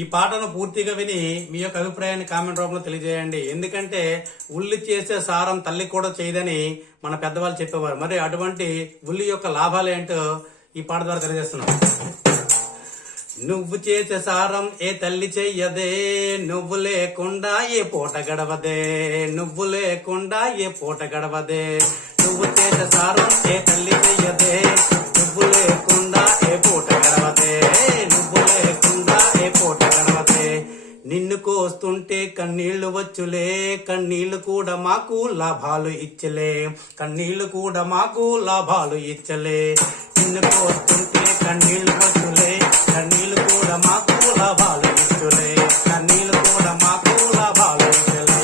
ఈ పాటను పూర్తిగా విని మీ యొక్క అభిప్రాయాన్ని కామెంట్ రూపంలో తెలియజేయండి. ఎందుకంటే ఉల్లి చేసే సారం తల్లి కూడా చేయదని మన పెద్దవాళ్ళు చెప్పేవారు. మరి అటువంటి ఉల్లి యొక్క లాభాలు ఏంటో ఈ పాట ద్వారా తెలియజేస్తున్నాం. నువ్వు చేసే సారం ఏ తల్లి చెయ్యదే, నువ్వు లేకుండా ఏ పూట గడవదే, నువ్వు లేకుండా ఏ పూట గడవదే. నువ్వు చేసే సారం ఏ తల్లి చెయ్యదే, నువ్వు లేకుండా ఏ పూట గడవదే, నువ్వు లేకుండా ఏ పూట గడవదే. నిన్ను కోస్తుంటే కన్నీళ్లు వచ్చులే, కన్నీళ్లు కూడా మాకు లాభాలు ఇచ్చలే, కన్నీళ్లు కూడా మాకు లాభాలు ఇచ్చలే. నిన్ను కోస్తుంటే కన్నీళ్లు వచ్చులే, కన్నీళ్లు కూడా మాకు లాభాలు ఇచ్చులే, కన్నీళ్లు కూడా మాకు లాభాలు ఇచ్చలే.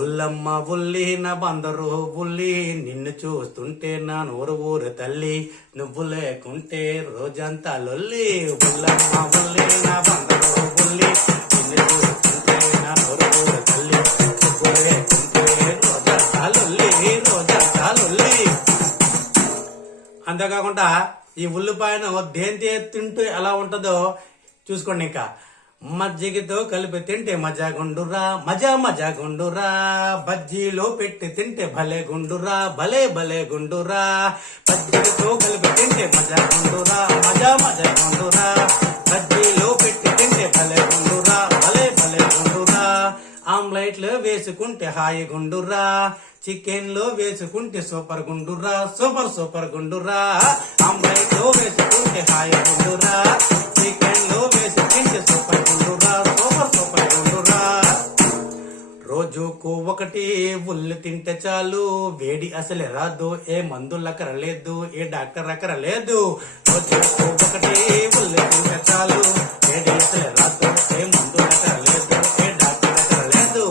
ఉల్లమ్మ ఉల్లిన బందరు ఉల్లి, నిన్ను చూస్తుంటే నా నోరు ఊరు తల్లి, నువ్వు లేకుంటే రోజంతా లొల్లి. ఉల్లమ్మ ఉల్లిన బందరు ఉల్లి, నిన్ను చూస్తుంటే నా నోరు ఊరు తల్లి, నువ్వు లేకుంటే రోజంతా లొల్లి, రోజంతా లొల్లి. అంతేకాకుండా ఈ ఉల్లిపాయను దేంతో తింటూ ఎలా ఉంటుందో చూసుకోండి. ఇంకా మజ్జిగతో కలిపి తింటే మజా గుండురా, మజా మజా గుండురా. బజ్జీలో పెట్టి తింటే భలే గుండురా, భలే భలే గుండురా. బజ్జీలతో కలిపి తింటే మజా గుండురా, మజా మజా గుండురా. బజ్జీలో పెట్టి తింటే భలే గుండురా, భలే భలే గుండురా. ఆమ్లెట్లు వేసుకుంటే హాయి గుండురా, చికెన్ లో వేసుకుంటే సూపర్ గుండురా, సూపర్ సూపర్ గుండురా. ఆమ్లెట్ లో వేసుకుంటే హాయి గుండురా, చికెన్ లో వేసుకుంటే సూపర్ గుండురా, సూపర్ సూపర్ గుండురా. రోజుకు ఒకటి ఉల్లి తింటే చాలు, వేడి అసలే రాదు, ఏ మందులు అక్కరలేదు, ఏ డాక్టర్ అక్కరలేదు. రోజుకు ఒకటి ఉల్లి తింటే చాలు, వేడి అసలే రాదు, ఏ మందులు అక్కరలేదు, ఏ డాక్టర్ అక్కరలేదు.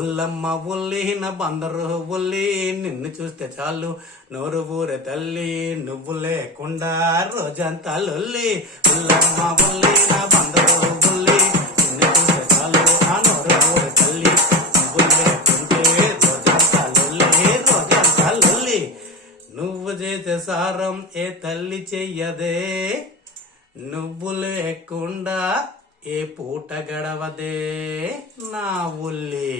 ఉల్లమ్మ ఉల్లిన బందరు ఉల్లి, నిన్ను చూస్తే చాలు నోరు ఊరే తల్లి, నువ్వు లేకుండా రోజంతా లొల్లి. ఉల్లమ్మ ఉల్లిన బందరు ఉల్లి, నిన్ను చూస్తే చాలు ఆ నోరు ఊరే తల్లి, నువ్వు లేకుంటే రోజంతా లొల్లి, రోజంతా లొల్లి. నువ్వు చేసే సారం ఏ తల్లి చెయ్యదే, నువ్వు లేకుండా ఏ పూట గడవదే నా ఉల్లి.